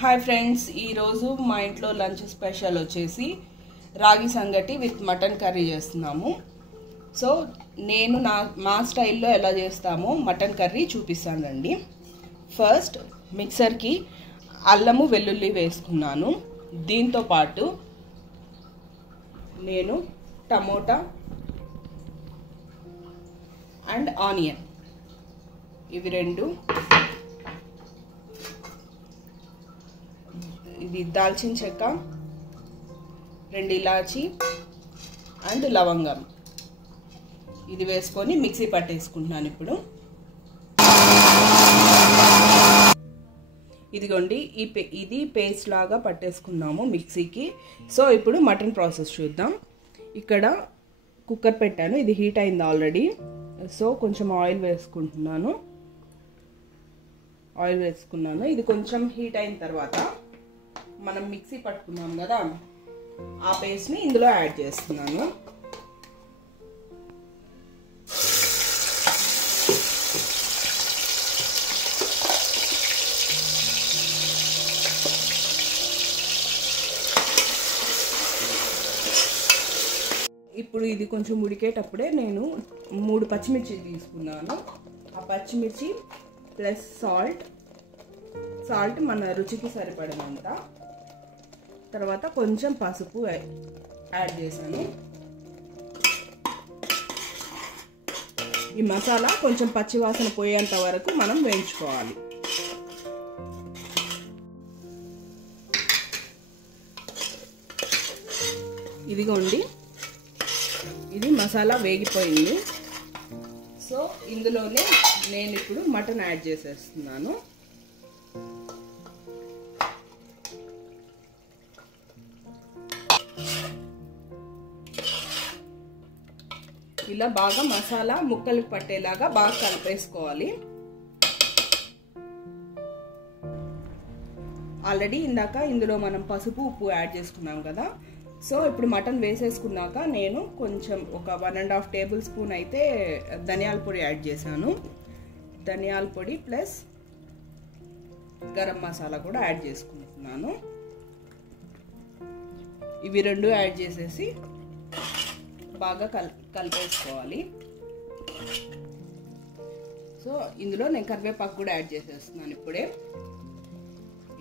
Hi friends, ఈరోజు మా ఇంట్లో లంచ్ స్పెషల్ వచ్చేసి రాగి సంగటి విత్ మటన్ కర్రీ చేస్తున్నాము. సో నేను మా స్టైల్లో ఎలా చేస్తామో మటన్ కర్రీ చూపిస్తానండి. ఫస్ట్ మిక్సర్కి అల్లము వెల్లుల్లి వేసుకున్నాను. దీంతో పాటు నేను టమోటా అండ్ ఆనియన్ ఇవి రెండు, ఇది దాల్చిన చెక్క, 2 ఇలాచి అండ్ లవంగం ఇది వేసుకొని మిక్సీ పట్టేసుకుంటున్నాను. ఇప్పుడు ఇదిగోండి ఇది పేస్ట్ లాగా పట్టేసుకున్నాము మిక్సీకి. సో ఇప్పుడు మటన్ ప్రాసెస్ చూద్దాం. ఇక్కడ కుక్కర్ పెట్టాను, ఇది హీట్ అయింది ఆల్రెడీ. సో కొంచెం ఆయిల్ వేసుకుంటున్నాను. ఇది కొంచెం హీట్ అయిన తర్వాత మనం మిక్సీ పట్టుకున్నాం కదా, ఆ పేస్ట్ని ఇందులో యాడ్ చేస్తున్నాను. ఇప్పుడు ఇది కొంచెం ఉడికేటప్పుడే నేను 3 పచ్చిమిర్చి తీసుకున్నాను. ఆ పచ్చిమిర్చి ప్లస్ సాల్ట్ మన రుచికి సరిపడినంత, తర్వాత కొంచెం పసుపు యాడ్ చేశాను. ఈ మసాలా కొంచెం పచ్చివాసన పోయేంత వరకు మనం వేయించుకోవాలి. ఇదిగోండి, ఇది మసాలా వేగిపోయింది. సో ఇందులోనే నేను ఇప్పుడు మటన్ యాడ్ చేసేస్తున్నాను. ఇలా బాగా మసాలా ముక్కలకు పట్టేలాగా బాగా కలిపేసుకోవాలి. ఆల్రెడీ ఇందాక ఇందులో మనం పసుపు ఉప్పు యాడ్ చేసుకున్నాం కదా. సో ఇప్పుడు మటన్ వేసేసుకున్నాక నేను కొంచెం ఒక 1.5 టేబుల్ స్పూన్ అయితే ధనియాల పొడి యాడ్ చేశాను. ధనియాల పొడి ప్లస్ గరం మసాలా కూడా యాడ్ చేసుకుంటున్నాను. ఇవి రెండు యాడ్ చేసేసి బాగా కలిపేసుకోవాలి. సో ఇందులో నేను కరివేపాకు కూడా యాడ్ చేసేస్తున్నాను ఇప్పుడే.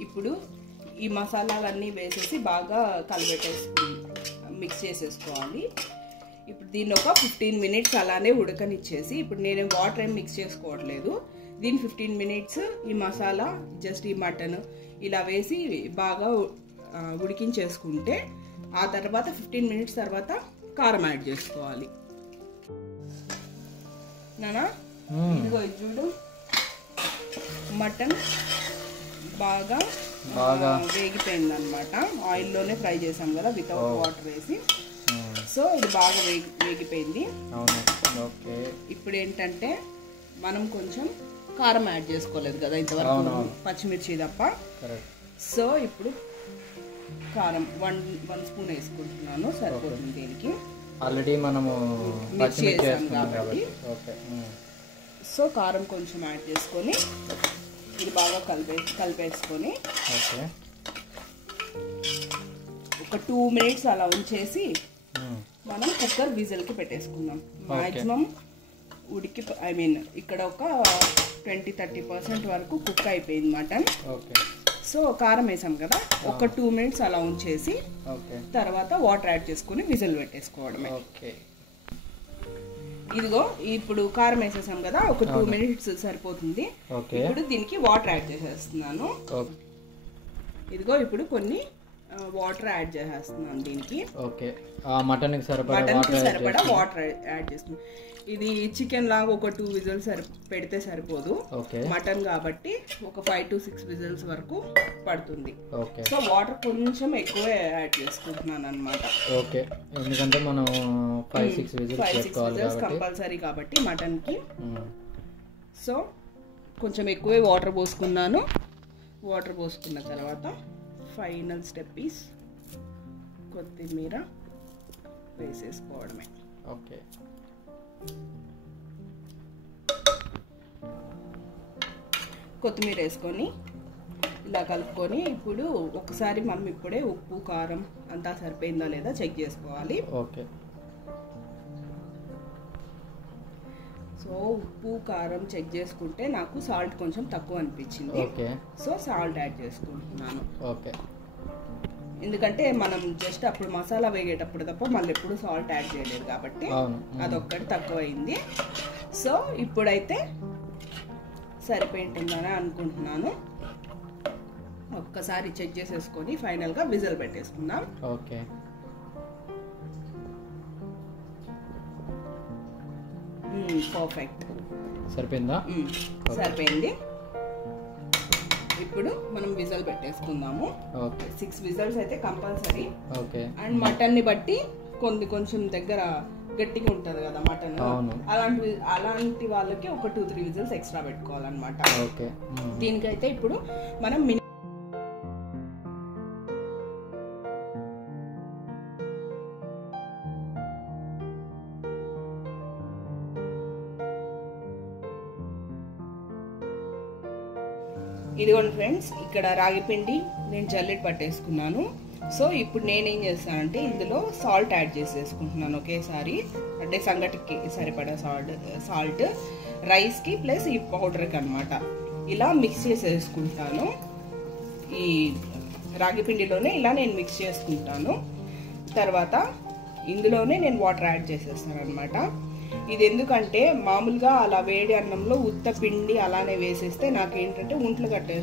ఇప్పుడు ఈ మసాలాలన్నీ వేసేసి బాగా మిక్స్ చేసేసుకోవాలి. ఇప్పుడు దీన్ని ఒక 15 మినిట్స్ అలానే ఉడకనిచ్చేసి, ఇప్పుడు నేను వాటర్ ఏం మిక్స్ చేసుకోవట్లేదు. దీన్ని 15 మినిట్స్ ఈ మసాలా జస్ట్ ఈ మటన్ ఇలా వేసి బాగా ఉడికించేసుకుంటే, ఆ తర్వాత 15 మినిట్స్ తర్వాత కారం యాడ్ చేసుకోవాలి. నానా ఇదిగో ఇది చూడు, మటన్ బాగా వేగిపోయింది అనమాట. ఆయిల్లోనే ఫ్రై చేసాం కదా వితౌట్ వాటర్ వేసి. సో ఇది బాగా వేగిపోయింది. ఇప్పుడు ఏంటంటే మనం కొంచెం కారం యాడ్ చేసుకోలేదు కదా ఇంతవరకు, పచ్చిమిర్చి తప్ప. సో ఇప్పుడు కారం 1 స్పూన్ వేసుకుంటున్నాను, సరిపోతుంది దీనికి. ఆల్రెడీ మనము మిక్స్ చేసాం కాబట్టి. సో కారం కొంచెం యాడ్ చేసుకొని ఇది బాగా కలిపేసుకొని ఒక 2 మినిట్స్ అలా ఉంచేసి మనం కుక్కర్ విజిల్కి పెట్టేసుకుందాం. మ్యాక్సిమం ఇక్కడ ఒక 20-30% వరకు కుక్ అయిపోయింది మటన్. సో కారం వేసాం కదా, ఒక 2 మినిట్స్ అలా ఉంచేసి తర్వాత వాటర్ యాడ్ చేసుకుని విజిల్ పెట్టేసుకోవడమే. ఇదిగో ఇప్పుడు కారం వేసేసాం కదా, ఒక 2 మినిట్స్ సరిపోతుంది. ఇప్పుడు దీనికి వాటర్ యాడ్ చేసేస్తున్నాను. ఇదిగో ఇప్పుడు కొన్ని వాటర్ యాడ్ చేసేస్తున్నాను దీనికి. మటన్కి సరిపడా వాటర్ యాడ్ చేస్తున్నాను. ఇది చికెన్ లాగా ఒక 2 విజిల్స్ పెడితే సరిపోదు, మటన్ కాబట్టి ఒక 5 to 6 విజిల్స్ వరకు పడుతుంది. సో వాటర్ కొంచెం ఎక్కువ యాడ్ చేసుకుంటున్నాను అనమాట. ఎందుకంటే మనం 5-6 విజిల్స్ కంపల్సరీ కాబట్టి మటన్ కి. సో కొంచెం ఎక్కువే వాటర్ పోసుకున్నాను. వాటర్ పోసుకున్న తర్వాత ఫైనల్ స్టెప్ ఈస్ కొత్తిమీర వేసేసుకోవడమే. కొత్తిమీర వేసుకొని ఇలా కలుపుకొని ఇప్పుడు ఒకసారి మనం ఇప్పుడే ఉప్పు కారం అంతా సరిపోయిందా లేదా చెక్ చేసుకోవాలి. ఓకే. సో ఉప్పు కారం చెక్ చేసుకుంటే నాకు సాల్ట్ కొంచెం తక్కువ అనిపించింది. ఓకే. సో సాల్ట్ యాడ్ చేసుకుంటున్నాను. ఓకే. ఎందుకంటే మనం జస్ట్ అప్పుడు మసాలా వేగేటప్పుడు తప్ప మళ్ళీ ఎప్పుడు సాల్ట్ యాడ్ చేయలేదు కాబట్టి అదొక్కటి తక్కువ అయింది. సో ఇప్పుడైతే సరిపోయింటుందని అనుకుంటున్నాను. ఒక్కసారి చెక్ చేసేసుకొని ఫైనల్గా విజిల్ పెట్టేసుకుందాం. ఓకే. పర్ఫెక్ట్. సరిపోయిందా? సరిపోయింది. ఇప్పుడు మనం విజిల్ పెట్టేసుకుందాము. ఓకే. 6 విజిల్స్ అయితే కంపల్సరీ. ఓకే. అండ్ మటన్ని బట్టి కొంచెం దగ్గర గట్టిగా ఉంటుంది కదా మటన్, అలాంటి వాళ్ళకి ఒక 2-3 విజిల్స్ ఎక్స్ట్రా పెట్టుకోవాలన్నమాట. ఓకే. దీనికైతే ఇప్పుడు మనం ఇదిగోండి ఫ్రెండ్స్, ఇక్కడ రాగి పిండి నేను జల్లెడ పట్టేసుకున్నాను. సో ఇప్పుడు నేనేం చేస్తానంటే ఇందులో సాల్ట్ యాడ్ చేసేసుకుంటున్నాను ఒకేసారి. అంటే సంగటికి సరిపడా సాల్ట్ రైస్కి ప్లస్ ఈ పౌడర్కి అనమాట. ఇలా మిక్స్ చేసేసుకుంటాను. ఈ రాగి పిండిలోనే ఇలా నేను మిక్స్ చేసుకుంటాను. తర్వాత ఇందులోనే నేను వాటర్ యాడ్ చేసేస్తాను అనమాట. ఇది ఎందుకంటే మామూలుగా అలా వేడి అన్నంలో ఉత్త పిండి అలానే వేసేస్తే నాకేంటంటే ఒంట్లు కట్టే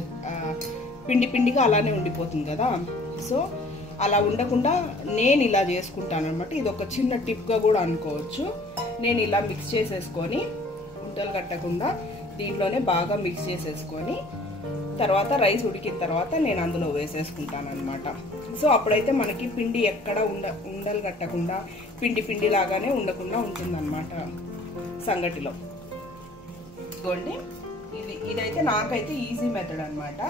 పిండిగా అలానే ఉండిపోతుంది కదా. సో అలా ఉండకుండా నేను ఇలా చేసుకుంటాను అనమాట. ఇది ఒక చిన్న టిప్గా కూడా అనుకోవచ్చు. నేను ఇలా మిక్స్ చేసేసుకొని ఉంటలు కట్టకుండా దీంట్లోనే బాగా మిక్స్ చేసేసుకొని తర్వాత రైస్ ఉడికిన తర్వాత నేను అందులో వేసేసుకుంటాను అనమాట. సో అప్పుడైతే మనకి పిండి ఎక్కడ ఉండలు కట్టకుండా పిండి లాగానే ఉండకుండా ఉంటుందన్నమాట సంగటిలో. ఇదిగోండి, ఇదైతే నాకైతే ఈజీ మెథడ్ అనమాట.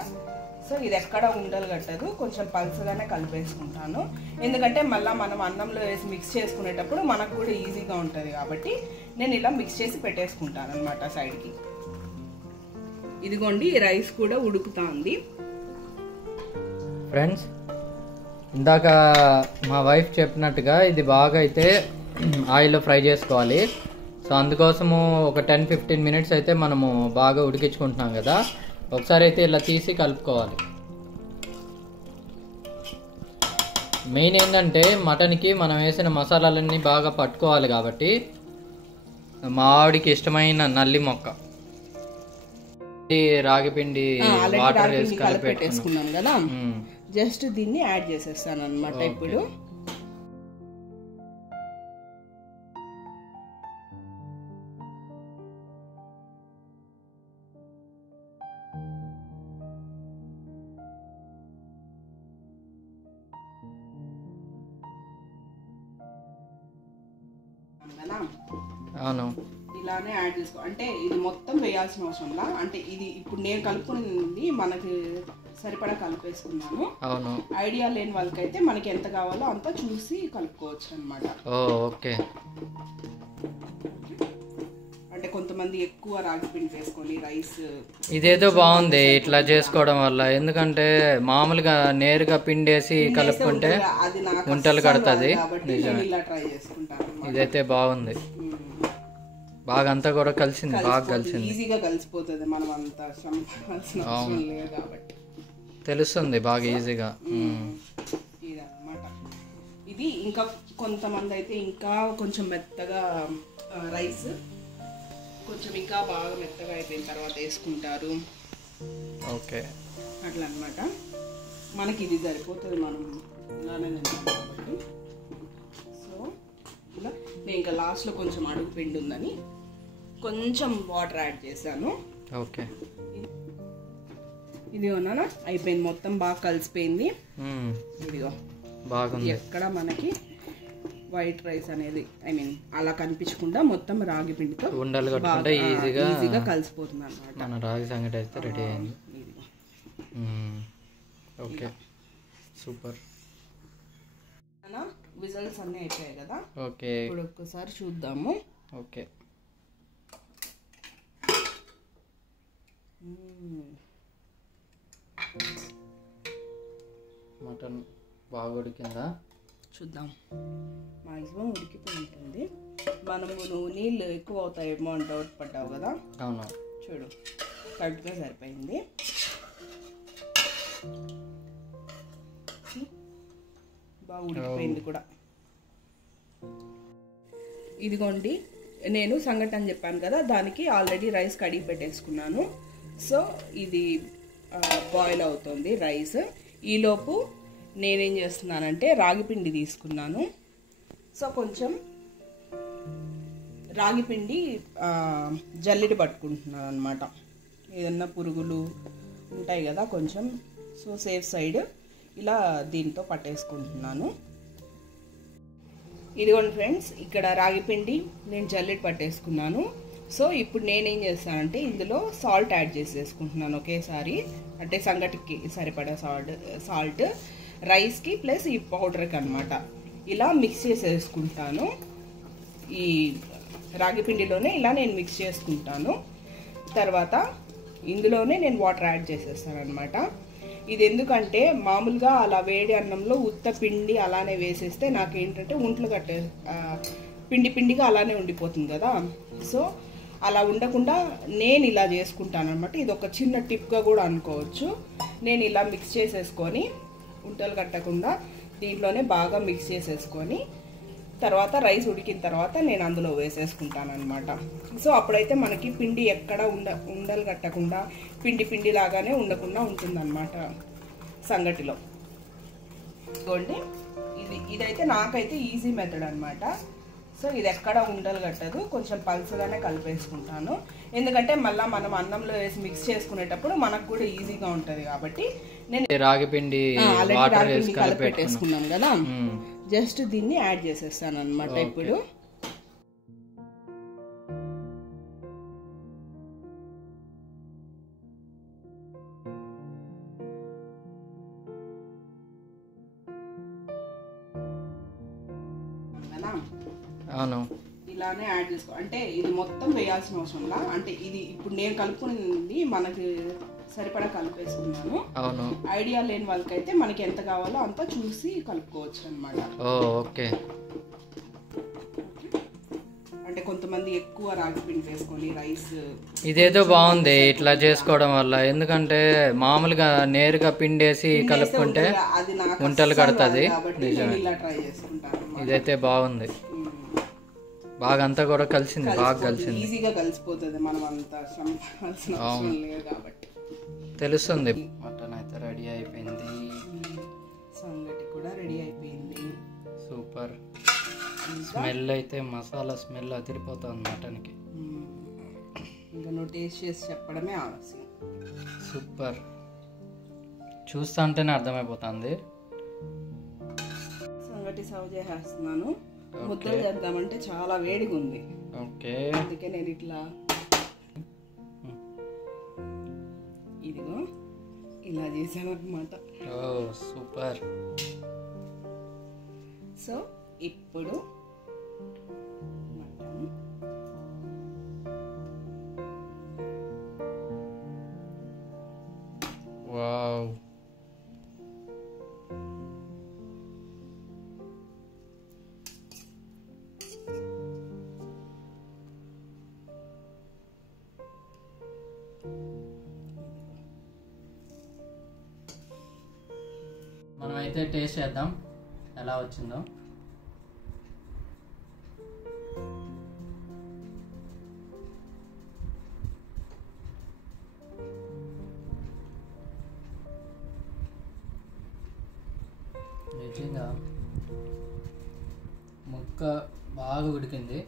సో ఇది ఎక్కడ ఉండలు కట్టదు, కొంచెం పల్చగానే కలిపేసుకుంటాను. ఎందుకంటే మళ్ళీ మనం అన్నంలో వేసి మిక్స్ చేసుకునేటప్పుడు మనకు కూడా ఈజీగా ఉంటుంది కాబట్టి నేను ఇలా మిక్స్ చేసి పెట్టేసుకుంటాను అనమాట సైడ్కి. ఇదిగోండి, రైస్ కూడా ఉడుకుతుంది. ఫ్రెండ్స్, ఇందాక మా వైఫ్ చెప్పినట్టుగా ఇది బాగా అయితే ఆయిల్లో ఫ్రై చేసుకోవాలి. సో అందుకోసము ఒక 10-15 మినిట్స్ అయితే మనము బాగా ఉడికించుకుంటున్నాం కదా. ఒకసారి అయితే ఇలా తీసి కలుపుకోవాలి. మెయిన్ ఏంటంటే మటన్కి మనం వేసిన మసాలాలన్నీ బాగా పట్టుకోవాలి కాబట్టి మా ఆవిడికి ఇష్టమైన నల్లి మొక్క రాగి పిండి వాటర్ వేసి కలిపెట్టేసుకున్నాం కదా. జస్ట్ దీన్ని యాడ్ చేసేస్తాను అనమాట. ఇప్పుడు అవును, ఇలానే యాడ్ చేసుకో. అంటే ఇది మొత్తం వేయాల్సిన అవసరంలా, అంటే ఇది ఇప్పుడు నేను కలుపుకునేది మనకి సరిపడా కలిపేసుకున్నాను. అవును. ఐడియా లేని వాళ్ళకైతే మనకి ఎంత కావాలో అంతా చూసి కలుపుకోవచ్చు అనమాట. ఓకే. అంటే కొంతమంది ఎక్కువ రాగి పిండి వేసుకొని రైస్. ఇదేదో బాగుంది ఇట్లా చేసుకోవడం వల్ల. ఎందుకంటే మామూలుగా నేరుగా పిండి వేసి కలుపుకుంటే గుంటలు కడుతుంది. ఇదైతే బాగుంది, బాగా అంతా కూడా కలిసింది, బాగా కలిసింది, ఈజీగా కలిసిపోతుంది. మనం అంతా శ్రమ లేదు కాబట్టి తెలుస్తుంది బాగా ఈజీగా. ఇదన్నమాట. ఇది ఇంకా కొంతమంది అయితే ఇంకా కొంచెం మెత్తగా రైస్ కొంచెం ఇంకా బాగా మెత్తగా అయిపోయిన తర్వాత వేసుకుంటారు. ఓకే, అట్లా అనమాట. మనకి ఇది సరిపోతుంది, మనం ఇలానే తింటాం కాబట్టి. సో ఇలా నేను ఇంకా లాస్ట్లో కొంచెం అడుగు పిండి ఉందని కొంచెం వాటర్ యాడ్ చేశాను. ఓకే, ఇదిగో నాన్న అయిపోయింది, మొత్తం బాగా కలిసిపోయింది. ఇదిగో బాగుంది. ఎక్కడ మనకి వైట్ రైస్ అనేది అలా కనిపించకుండా మొత్తం రాగి పిండితో ఉండలు కట్టుకుంటే ఈజీగా కలిసిపోతుంది అన్నమాట. మన రాగి సంగటి అయితే రెడీ అయింది. Okay, super. విజిల్స్ అన్నీ అయిపోయాయి కదా. ఓకే, ఇప్పుడు ఒక్కసారి చూద్దాము. ఓకే, మటన్ బాగా ఉడికిందా చూద్దాం. మాక్సిమం ఉడికిపోయి ఉంటుంది. మనము నువ్వు నీళ్ళు ఎక్కువ అవుతాయేమో అని డౌట్ పడ్డావు కదా. అవును, చూడు కరెక్ట్గా సరిపోయింది. బాగా ఉడికిపోయింది కూడా. ఇదిగోండి, నేను సంగటి అని చెప్పాను కదా, దానికి ఆల్రెడీ రైస్ కడిగి పెట్టేసుకున్నాను. సో ఇది బాయిల్ అవుతుంది రైస్. ఈలోపు నేనేం చేస్తున్నానంటే రాగిపిండి తీసుకున్నాను. సో కొంచెం రాగిపిండి జల్లెడ పట్టుకుంటున్నాను అనమాట. ఏదన్నా పురుగులు ఉంటాయి కదా కొంచెం, సో సేఫ్ సైడ్ ఇలా దీంతో పట్టేసుకుంటున్నాను. ఇదిగోండి ఫ్రెండ్స్, ఇక్కడ రాగిపిండి నేను జల్లెడ పట్టేసుకున్నాను. సో ఇప్పుడు నేనేం చేస్తానంటే ఇందులో సాల్ట్ యాడ్ చేసేసుకుంటున్నాను ఒకేసారి. అంటే సంగటికి సరిపడా సాల్ట్ రైస్కి ప్లస్ ఈ పౌడర్కి అనమాట. ఇలా మిక్స్ చేసేసుకుంటాను. ఈ రాగిపిండిలోనే ఇలా నేను మిక్స్ చేసుకుంటాను. తర్వాత ఇందులోనే నేను వాటర్ యాడ్ చేసేస్తాను అనమాట. ఇది ఎందుకంటే మామూలుగా అలా వేడి అన్నంలో ఉత్త పిండి అలానే వేసేస్తే నాకేంటంటే ఒంట్లు కట్టే పిండిగా అలానే ఉండిపోతుంది కదా. సో అలా ఉండకుండా నేను ఇలా చేసుకుంటాను అనమాట. ఇది ఒక చిన్న టిప్గా కూడా అనుకోవచ్చు. నేను ఇలా మిక్స్ చేసేసుకొని ఉంటలు కట్టకుండా దీంట్లోనే బాగా మిక్స్ చేసేసుకొని తర్వాత రైస్ ఉడికిన తర్వాత నేను అందులో వేసేసుకుంటాను అనమాట. సో అప్పుడైతే మనకి పిండి ఎక్కడ ఉండలు కట్టకుండా పిండి లాగానే ఉండకుండా ఉంటుందన్నమాట సంగటిలో. ఇదిగోండి, ఇదైతే నాకైతే ఈజీ మెథడ్ అనమాట. సో ఇది ఎక్కడ ఉండలు కట్టదు, కొంచెం పల్చగానే కలిపేసుకుంటాను. ఎందుకంటే మళ్ళీ మనం అన్నంలో వేసి మిక్స్ చేసుకునేటప్పుడు మనకు కూడా ఈజీగా ఉంటుంది కాబట్టి నేను రాగిపిండి కలిపెట్టేసుకున్నాను కదా, జస్ట్ దీన్ని యాడ్ చేసేస్తాను అనమాట. ఇప్పుడు అవును, ఇలానే యాడ్ చేసుకో. అంటే ఇది మొత్తం వేయాల్సిన అవసరంలా, అంటే ఇది ఇప్పుడు నేను కలుపుకునేది మనకి సరిపడా కలిపేసుకున్నాను. అవును, ఐడియా లేని వాళ్ళకైతే మనకి ఎంత కావాలో అంత చూసి కలుపుకోవచ్చు అనమాట. ఓకే. అంటే కొంతమంది ఎక్కువ రాగి పిండి వేసుకొని రైస్. ఇదేదో బాగుంది ఇట్లా చేసుకోవడం వల్ల. ఎందుకంటే మామూలుగా నేరుగా పిండేసి కలుపుకుంటే ఉంటలు కడుతుంది. ఇదైతే బాగుంది, బాగా అంతా కూడా కలిసింది, బాగా కలిసింది, ఈజీగా కలిసిపోతుంది. మనం అంతా శ్రమ లేదు కాబట్టి తెలుస్తుంది. మటన్ అయితే రెడీ అయిపోయింది, సంగటి కూడా రెడీ అయిపోయింది. సూపర్. స్మెల్ అయితే మసాలా స్మెల్ అదిరిపోతుంది మటన్కి. ఇంకా నువ్వు టేస్ట్ చేసి చెప్పడమే ఆలస్యం. సూపర్, చూస్తా ఉంటేనే అర్థమైపోతుంది. సంగటి సర్వ్ చేసేస్తున్నాను. ముద్దలు చేద్దామంటే చాలా వేడిగా ఉంది. ఓకే, అందుకే నేను ఇట్లా ఇదిగో ఇలా చేశాను అనమాట. సూపర్. సో ఇప్పుడు మటన్ వావ్, మనమైతే టేస్ట్ చేద్దాం ఎలా వచ్చిందో. నిజంగా ముక్క బాగా ఉడికింది.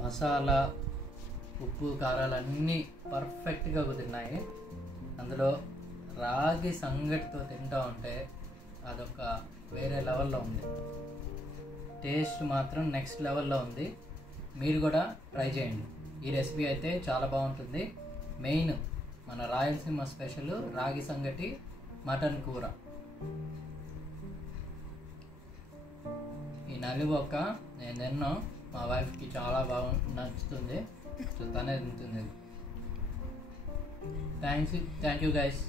మసాలా, ఉప్పు, కారాలు అన్నీ పర్ఫెక్ట్గా కుదిరినాయి. అందులో రాగి సంగటితో తింటూ ఉంటే అదొక వేరే లెవెల్లో ఉంది. టేస్ట్ మాత్రం నెక్స్ట్ లెవెల్లో ఉంది. మీరు కూడా ట్రై చేయండి. ఈ రెసిపీ అయితే చాలా బాగుంటుంది. మెయిన్ మన రాయలసీమ స్పెషల్ రాగి సంగటి మటన్ కూర. ఈ నలిబొక్క నేను తిన్నా, మా వైఫ్కి చాలా బాగా నచ్చుతుంది. సో తనే తింటుంది. Thank you guys.